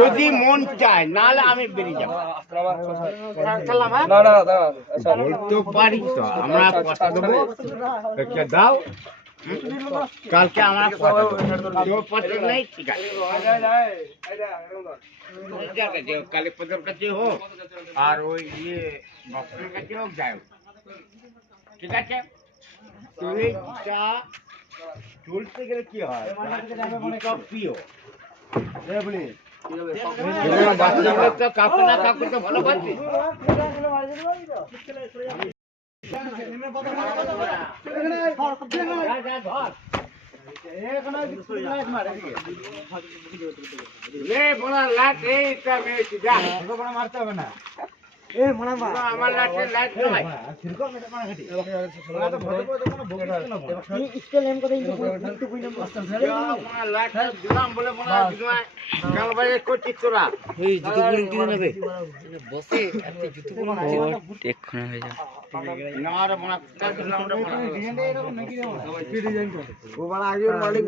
যদি মন চায় নাহলে আমি বেরিয়ে যাবো। বলতে পারি তো আমরা কথা দেবো, দাও কালকে আমরা পছন্দ নেই, ঠিক আছে কালী পদের কাছে হোক আর ওই ইয়ে ভক্তের কাছে হোক, যাই হোক, ঠিক আছে। চা চলতে গেলে কি হয়, প্রিয় বাচ্চাগুলো তো কাকু না কাকু তো ভালো পাচ্ছি। মারতে হবে না, আমার লাইট নয়। দিলাম বলে করছিস তোরা বসে মালিক